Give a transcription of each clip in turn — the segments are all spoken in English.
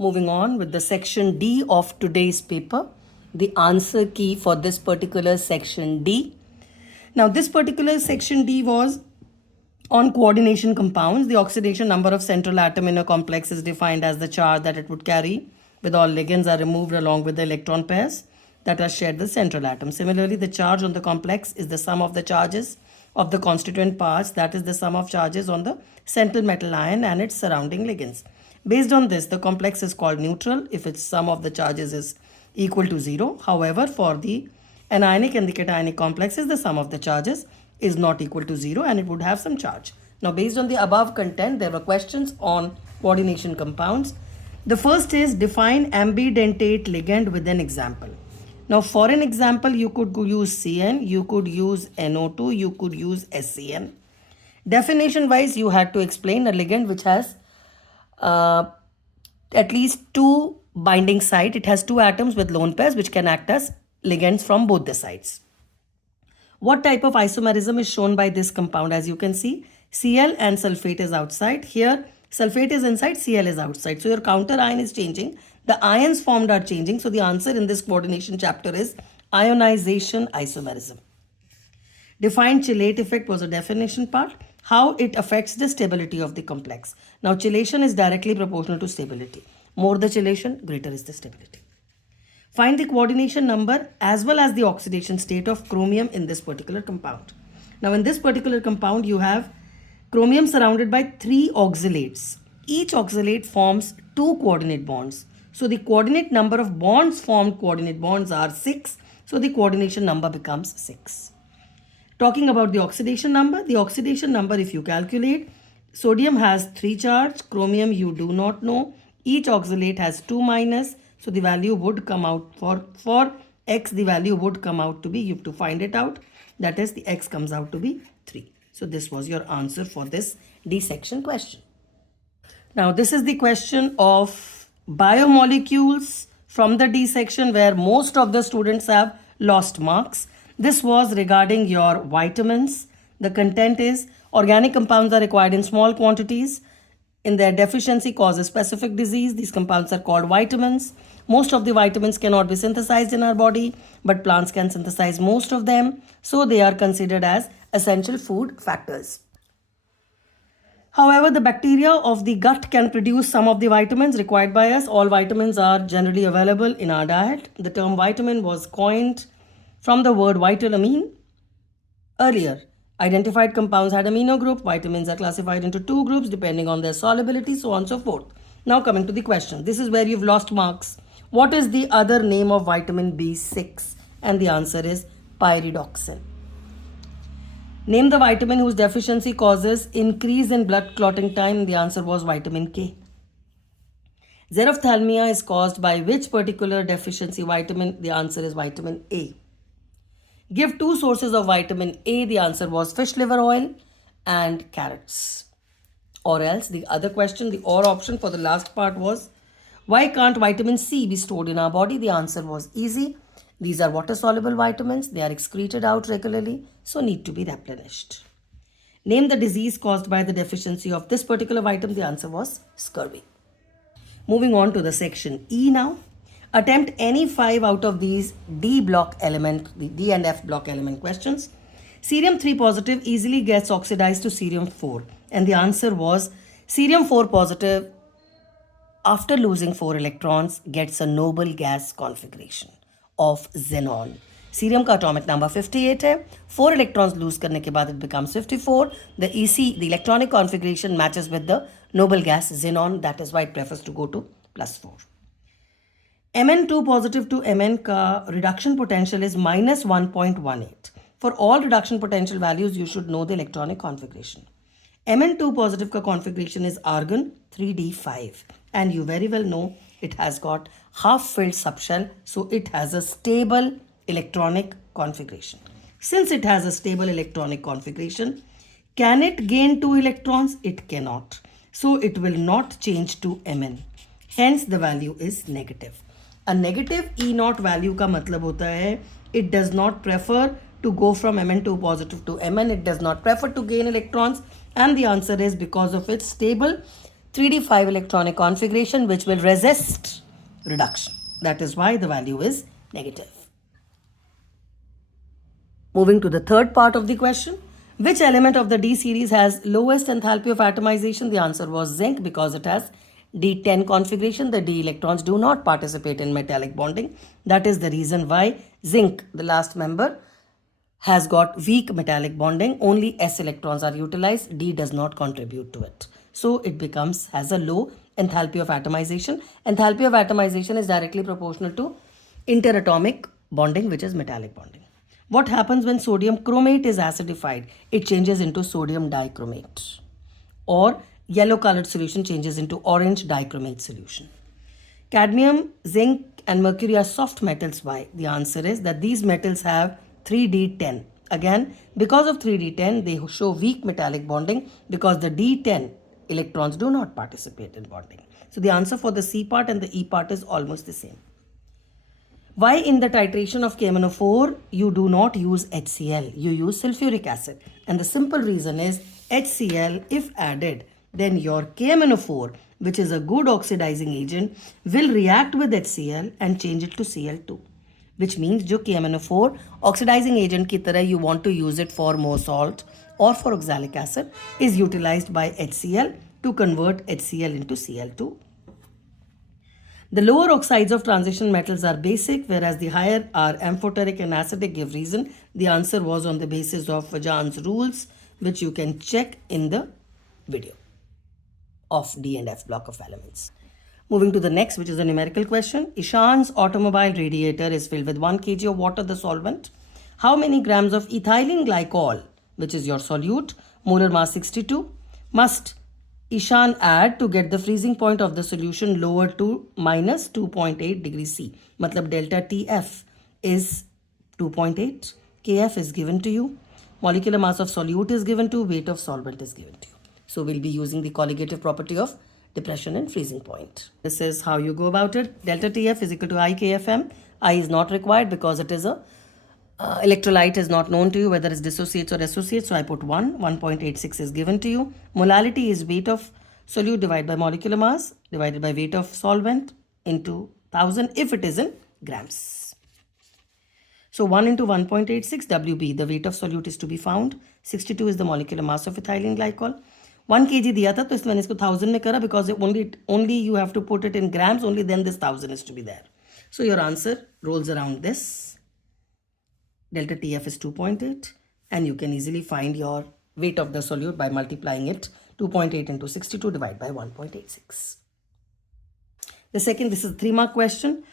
Moving on with the section D of today's paper, the answer key for this particular section D. Now, this particular section D was on coordination compounds. The oxidation number of central atom in a complex is defined as the charge that it would carry with all ligands are removed along with the electron pairs that are shared the central atom. Similarly, the charge on the complex is the sum of the charges of the constituent parts, that is the sum of charges on the central metal ion and its surrounding ligands. Based on this, the complex is called neutral if its sum of the charges is equal to 0. However, for the anionic and the cationic complexes, the sum of the charges is not equal to 0 and it would have some charge. Now, based on the above content, there were questions on coordination compounds. The first is define ambidentate ligand with an example. Now, for an example, you could use CN, you could use NO2, you could use SCN. Definition wise, you had to explain a ligand which has at least two binding sites. It has two atoms with lone pairs which can act as ligands from both the sides. What type of isomerism is shown by this compound? As you can see, Cl and sulfate is outside. Here, sulfate is inside, Cl is outside. So your counter ion is changing. The ions formed are changing. So the answer in this coordination chapter is ionization isomerism. Define chelate effect was a definition part. How it affects the stability of the complex. Now, chelation is directly proportional to stability. More the chelation, greater is the stability. Find the coordination number as well as the oxidation state of chromium in this particular compound. Now, in this particular compound, you have chromium surrounded by 3 oxalates. Each oxalate forms 2 coordinate bonds. So, the coordinate number of bonds formed coordinate bonds are 6. So, the coordination number becomes 6. Talking about the oxidation number, if you calculate, sodium has 3 charge, chromium you do not know. Each oxalate has 2 minus. So the value would come out for X, the value would come out to be, you have to find it out. That is, the X comes out to be 3. So this was your answer for this D section question. Now this is the question of biomolecules from the D section where most of the students have lost marks. This was regarding your vitamins. The content is organic compounds are required in small quantities. In their deficiency causes specific disease. These compounds are called vitamins. Most of the vitamins cannot be synthesized in our body, but plants can synthesize most of them. So they are considered as essential food factors. However, the bacteria of the gut can produce some of the vitamins required by us. All vitamins are generally available in our diet. The term vitamin was coined from the word vital amine. Earlier, identified compounds had amino group. Vitamins are classified into 2 groups depending on their solubility, so on and so forth. Now coming to the question. This is where you've lost marks. What is the other name of vitamin B6? And the answer is pyridoxine. Name the vitamin whose deficiency causes increase in blood clotting time. The answer was vitamin K. Xerophthalmia is caused by which particular deficiency vitamin? The answer is vitamin A. Give 2 sources of vitamin A. The answer was fish liver oil and carrots. Or else the other question, the or option for the last part was, why can't vitamin C be stored in our body? The answer was easy. These are water soluble vitamins. They are excreted out regularly, so need to be replenished. Name the disease caused by the deficiency of this particular vitamin. The answer was scurvy. Moving on to the section E now. Attempt any 5 out of these D block element, the D and F block element questions. Cerium 3 positive easily gets oxidized to cerium 4. And the answer was cerium 4 positive after losing 4 electrons gets a noble gas configuration of xenon. Cerium का atomic number 58 है. 4 electrons lose करने के बाद it becomes 54. The EC, the electronic configuration matches with the noble gas xenon. That is why it prefers to go to +4. Mn2 positive to Mn ka reduction potential is minus 1.18. For all reduction potential values, you should know the electronic configuration. Mn2 positive ka configuration is argon 3d5. And you very well know it has got half-filled subshell. So it has a stable electronic configuration. Since it has a stable electronic configuration, can it gain 2 electrons? It cannot. So it will not change to Mn. Hence the value is negative. A negative E0 value का मतलब होता है it does not prefer to go from Mn2 positive to Mn. It does not prefer to gain electrons, and the answer is because of its stable 3d5 electronic configuration which will resist reduction. That is why the value is negative. Moving to the third part of the question. Which element of the D series has lowest enthalpy of atomization? The answer was zinc because it has D10 configuration. The D electrons do not participate in metallic bonding. That is the reason why zinc, the last member, has got weak metallic bonding. Only S electrons are utilized. D does not contribute to it. So it has a low enthalpy of atomization. Enthalpy of atomization is directly proportional to interatomic bonding, which is metallic bonding. What happens when sodium chromate is acidified? It changes into sodium dichromate, or yellow colored solution changes into orange dichromate solution. Cadmium, zinc and mercury are soft metals. Why? The answer is that these metals have 3d10. Again, because of 3d10, they show weak metallic bonding because the d10 electrons do not participate in bonding. So the answer for the C part and the E part is almost the same. Why in the titration of KMnO4 you do not use HCl, you use sulfuric acid? And the simple reason is HCl, if added, then your KMnO4, which is a good oxidizing agent, will react with HCl and change it to Cl2. Which means जो KMnO4 oxidizing agent की तरह you want to use it for more salt or for oxalic acid is utilized by HCl to convert HCl into Cl2. The lower oxides of transition metals are basic, whereas the higher are amphoteric and acidic. Give reason. The answer was on the basis of Vajan's rules, which you can check in the video of D and F block of elements. Moving to the next, which is a numerical question. Ishan's automobile radiator is filled with 1 kg of water, the solvent. How many grams of ethylene glycol, which is your solute, molar mass 62, must Ishan add to get the freezing point of the solution lower to minus 2.8 degrees C? Matlab delta TF is 2.8. KF is given to you. Molecular mass of solute is given to you. Weight of solvent is given to you. So we'll be using the colligative property of depression and freezing point. This is how you go about it. Delta TF is equal to IKFM. I is not required because it is a electrolyte is not known to you whether it's dissociates or associates, so I put 1.86 is given to you. Molality is weight of solute divided by molecular mass divided by weight of solvent into 1000 if it is in grams. So 1 into 1.86 WB, the weight of solute is to be found. 62 is the molecular mass of ethylene glycol. 1 kg दिया था तो इसलिए मैंने इसको 1000 में करा because only you have to put it in grams, only then this 1000 is to be there. So your answer rolls around this. Delta TF is 2.8 and you can easily find your weight of the solute by multiplying it 2.8 into 62 divided by 1.86. The second, this is a 3-mark question.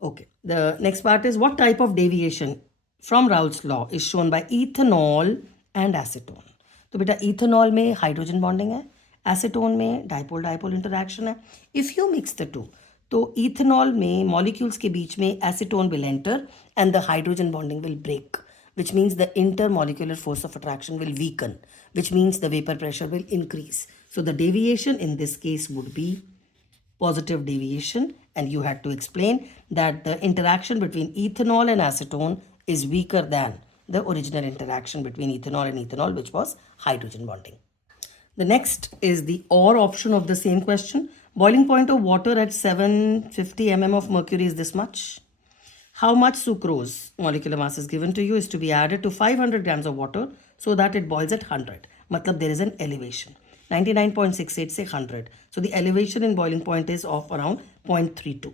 Okay, the next part is what type of deviation from Raoult's law is shown by ethanol and acetone? तो बेटा ethanol में hydrogen bonding है, acetone में dipole-dipole interaction है. If you mix the two, तो ethanol में molecules के बीच में acetone will enter and the hydrogen bonding will break, which means the intermolecular force of attraction will weaken, which means the vapor pressure will increase. So the deviation in this case would be positive deviation, and you had to explain that the interaction between ethanol and acetone is weaker than the original interaction between ethanol and ethanol, which was hydrogen bonding. The next is the OR option of the same question. Boiling point of water at 750 mm of mercury is this much. How much sucrose molecular mass is given to you is to be added to 500 grams of water so that it boils at 100. Matlab there is an elevation. 99.68 say 100. So the elevation in boiling point is of around 0.32.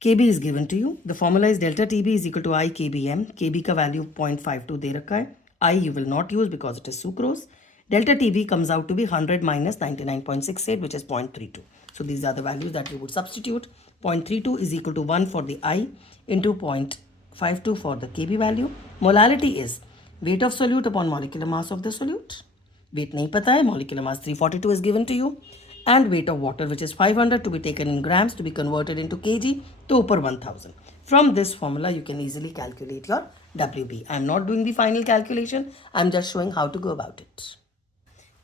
Kb is given to you. The formula is delta Tb is equal to I kbm. Kb ka value 0.52 de rakha hai. I you will not use because it is sucrose. Delta Tb comes out to be 100 minus 99.68, which is 0.32. So these are the values that we would substitute. 0.32 is equal to 1 for the I into 0.52 for the Kb value. Molality is weight of solute upon molecular mass of the solute. Weight nahi pata hai, molecular mass 342 is given to you. And weight of water, which is 500 to be taken in grams to be converted into kg, to upper 1000. From this formula, you can easily calculate your WB. I am not doing the final calculation. I am just showing how to go about it.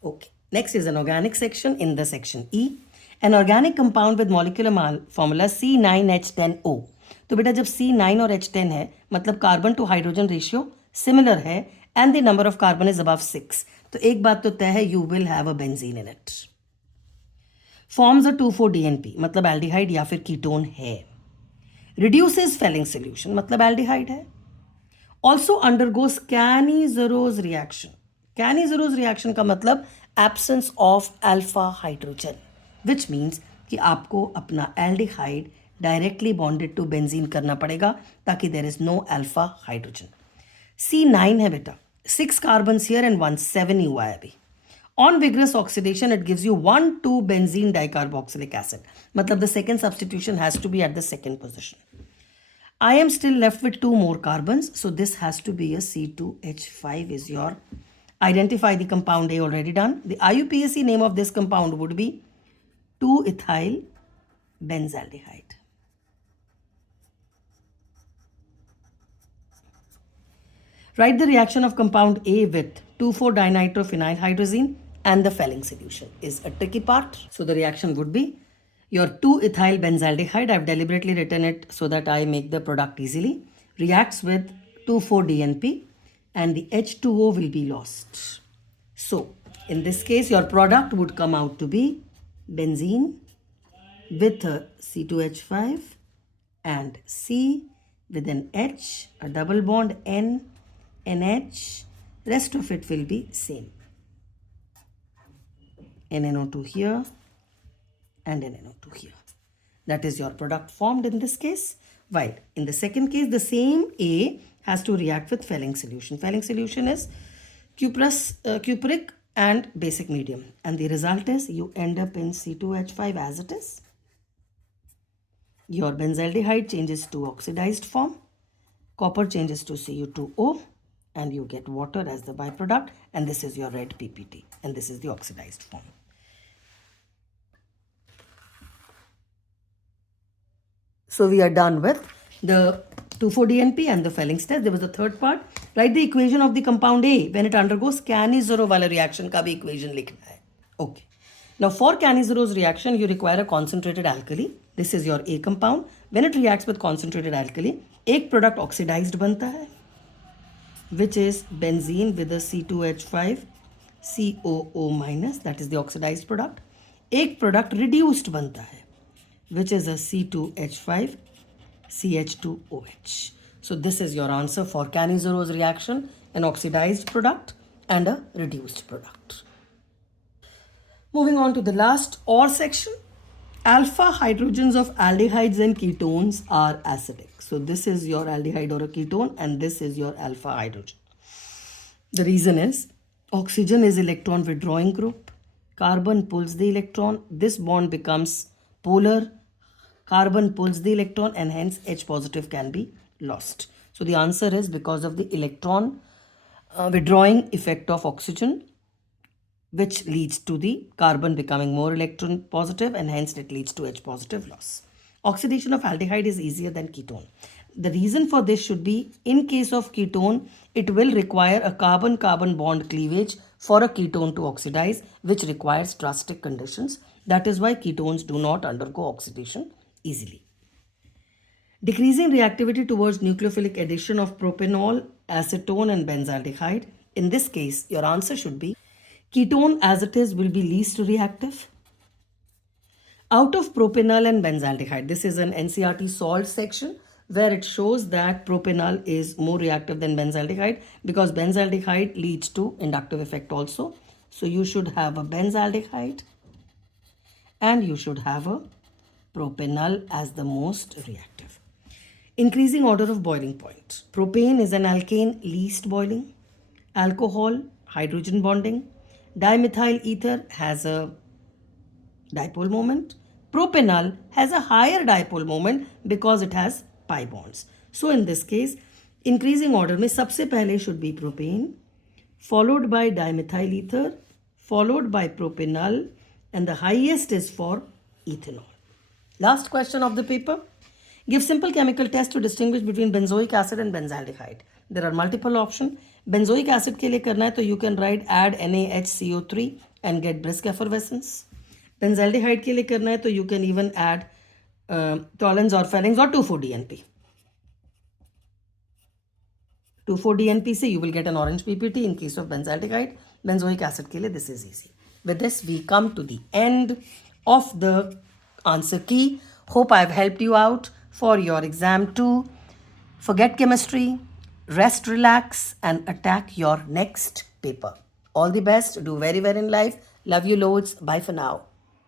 Okay. Next is an organic section in the section E. An organic compound with molecular formula C9H10O. तो बेटा जब C9 और H10 है, मतलब carbon to hydrogen ratio similar है and the number of carbon is above 6. तो एक बात तो तय है, you will have a benzene in it. Forms a 2,4-DNP, मतलब एल्डिहाइड या फिर कीटोन है. Reduces Fehling solution, मतलब एल्डिहाइड है. Also undergoes Cannizzarose reaction. Cannizzarose reaction का मतलब absence of alpha hydrogen, which means कि आपको अपना aldehyde directly bonded to benzene करना पड़ेगा ताकि there is no alpha hydrogen. C9 है बेटा, 6 कार्बन्स हियर एंड 1,7 हुआ है अभी. On vigorous oxidation, it gives you 1,2-benzene dicarboxylic acid. मतलब the second substitution has to be at the second position. I am still left with 2 more carbons, so this has to be a C2H5 is your. Identify the compound A, already done. The IUPAC name of this compound would be 2-ethyl benzaldehyde. Write the reaction of compound A with 2,4-dinitrophenylhydrazine and the Fehling solution is a tricky part. So the reaction would be your 2-ethyl benzaldehyde, I've deliberately written it so that I make the product easily, reacts with 2,4-DNP and the H2O will be lost. So in this case, your product would come out to be benzene with a C2H5 and C with an H, a double bond N, NH, rest of it will be same. NNO2 here and NNO2 here. That is your product formed in this case. While in the second case, the same A has to react with Fehling solution. Fehling solution is cupric and basic medium. And the result is you end up in C2H5 as it is. Your benzaldehyde changes to oxidized form. Copper changes to Cu2O. And you get water as the byproduct. And this is your red PPT. And this is the oxidized form. So we are done with the 2,4-DNP and the Fehling test. There was a third part. Write the equation of the compound A when it undergoes Cannizzaro वाला reaction का भी equation लिखना है. Okay. Now for Cannizzarose reaction, you require a concentrated alkali. This is your A compound. When it reacts with concentrated alkali, एक product oxidized बनता है, which is benzene with a C2H5 COO minus, that is the oxidized product. एक product reduced बनता है, which is a C2H5 CH2OH. So this is your answer for Cannizzarose reaction, an oxidized product and a reduced product. Moving on to the last OR section. Alpha hydrogens of aldehydes and ketones are acidic. So this is your aldehyde or a ketone and this is your alpha hydrogen. The reason is oxygen is electron withdrawing group. Carbon pulls the electron. This bond becomes polar. Carbon pulls the electron and hence H positive can be lost. So the answer is because of the electron withdrawing effect of oxygen, which leads to the carbon becoming more electron positive and hence it leads to H positive loss. Oxidation of aldehyde is easier than ketone. The reason for this should be, in case of ketone, it will require a carbon-carbon bond cleavage for a ketone to oxidize, which requires drastic conditions. That is why ketones do not undergo oxidation easily. Decreasing reactivity towards nucleophilic addition of propanol, acetone and benzaldehyde. In this case, your answer should be ketone as it is will be least reactive. Out of propanol and benzaldehyde, this is an NCERT salt section where it shows that propanol is more reactive than benzaldehyde because benzaldehyde leads to inductive effect also. So you should have a benzaldehyde and you should have a propanol as the most reactive. Increasing order of boiling point. Propane is an alkane, least boiling. Alcohol, hydrogen bonding. Dimethyl ether has a dipole moment. Propanol has a higher dipole moment because it has pi bonds. So in this case, increasing order में सबसे पहले should be propane, followed by dimethyl ether, followed by propanol, and the highest is for ethanol. Last question of the paper. Give simple chemical test to distinguish between benzoic acid and benzaldehyde. There are multiple options. Benzoic acid के लिए करना है तो you can write add NaHCO3 and get brisk effervescence. Benzaldehyde के लिए करना है तो you can even add toluenes or phenings or 2,4-DNP. 2,4-DNPC, you will get an orange PPT. In case of benzaldehyde, benzoic acid ke liye, this is easy. With this, we come to the end of the answer key. Hope I've helped you out for your exam too. Forget chemistry, rest, relax, and attack your next paper. All the best. Do very well in life. Love you loads. Bye for now.